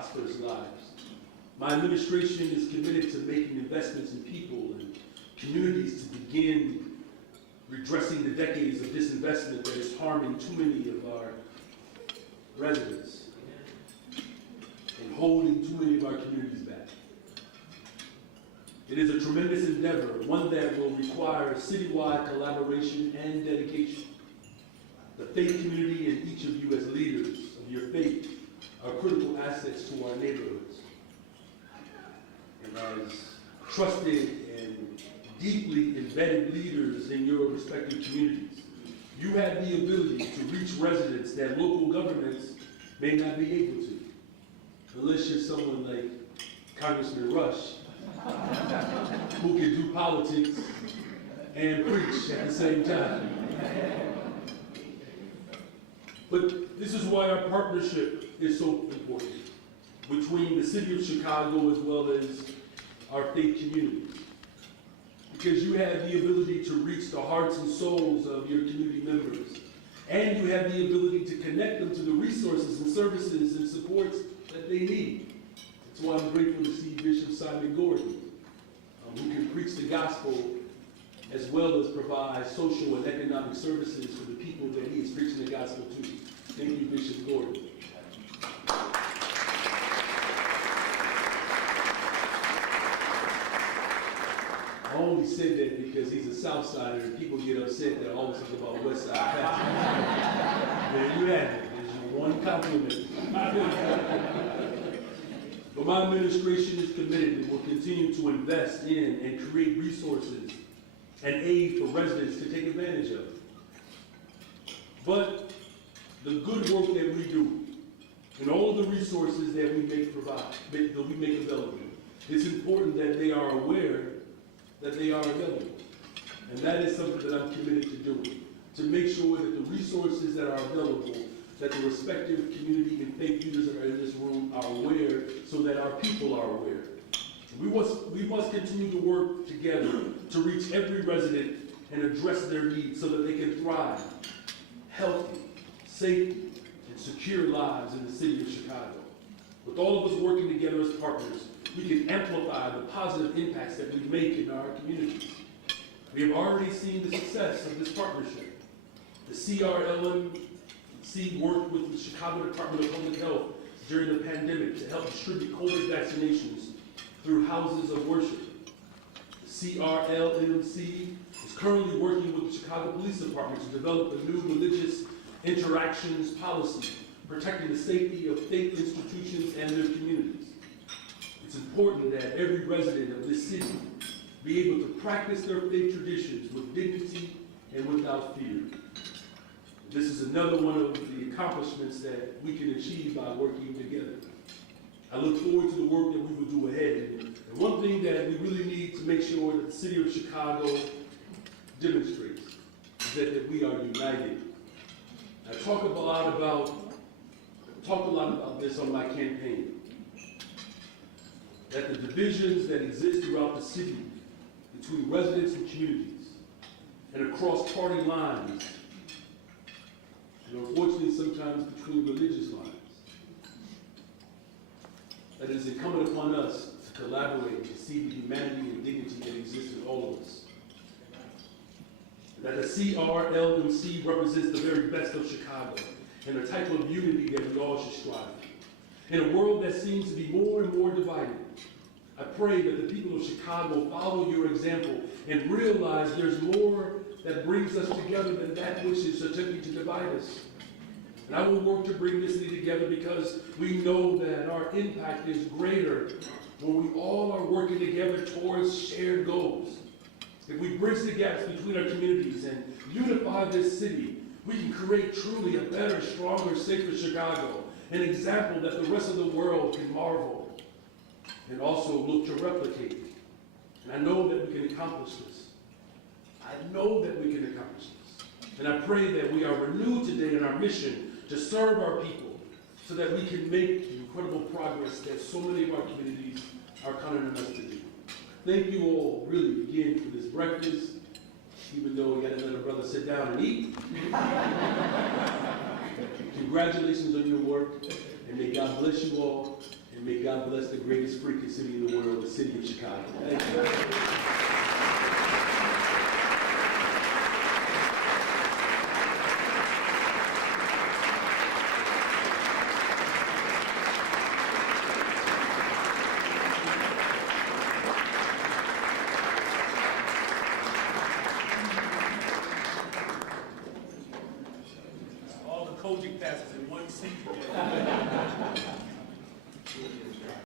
prosperous lives. My administration is committed to making investments in people and communities to begin redressing the decades of disinvestment that is harming too many of our residents and holding too many of our communities back. It is a tremendous endeavor, one that will require citywide collaboration and dedication. The faith community and each of you as leaders of your faith are critical assets to our neighborhoods. And as trusted and deeply embedded leaders in your respective communities, you have the ability to reach residents that local governments may not be able to, unless you're someone like Congressman Rush, who can do politics and preach at the same time. But this is why our partnership is so important between the city of Chicago as well as our faith communities. Because you have the ability to reach the hearts and souls of your community members. And you have the ability to connect them to the resources and services and supports that they need. That's why I'm grateful to see Bishop Simon Gordon, who can preach the gospel as well as provide social and economic services for the people that he is preaching the gospel to. Thank you, Bishop Gordon. I only said that because he's a South Sider and people get upset that I always talk about West Side. There you have it. There's your one compliment. But my administration is committed and will continue to invest in and create resources and aid for residents to take advantage of. But the good work that we do and all of the resources that we make available, it's important that they are aware that they are available. And that is something that I'm committed to doing, to make sure that the resources that are available, that the respective community and faith leaders that are in this room are aware so that our people are aware. We must continue to work together to reach every resident and address their needs so that they can thrive, healthy, safe, and secure lives in the city of Chicago. With all of us working together as partners, we can amplify the positive impacts that we make in our communities. We have already seen the success of this partnership. The CRLMC worked with the Chicago Department of Public Health during the pandemic to help distribute COVID vaccinations through houses of worship. The CRLMC is currently working with the Chicago Police Department to develop a new religious interactions policy, protecting the safety of faith institutions and their communities. It's important that every resident of this city be able to practice their faith traditions with dignity and without fear. This is another one of the accomplishments that we can achieve by working together. I look forward to the work that we will do ahead. And one thing that we really need to make sure that the city of Chicago demonstrates is that we are united. I talked a lot about this on my campaign. That the divisions that exist throughout the city between residents and communities and across party lines, and unfortunately sometimes between religious lines, that it is incumbent upon us to collaborate to see the humanity and dignity that exists in all of us. That the CRLMC represents the very best of Chicago and the type of unity that we all should strive for. In a world that seems to be more and more divided, I pray that the people of Chicago follow your example and realize there's more that brings us together than that which is attempting to divide us. And I will work to bring this city together because we know that our impact is greater when we all are working together towards shared goals. If we bridge the gaps between our communities and unify this city, we can create truly a better, stronger, safer Chicago, an example that the rest of the world can marvel and also look to replicate. And I know that we can accomplish this. I know that we can accomplish this. And I pray that we are renewed today in our mission to serve our people so that we can make the incredible progress that so many of our communities are counting on us to do. Thank you all, really, again, for this breakfast, even though we got to let a brother sit down and eat. Congratulations on your work, and may God bless you all. And And may God bless the greatest freaking city in the world, the city of Chicago. Thank you. All the Kojic passes in one seat together.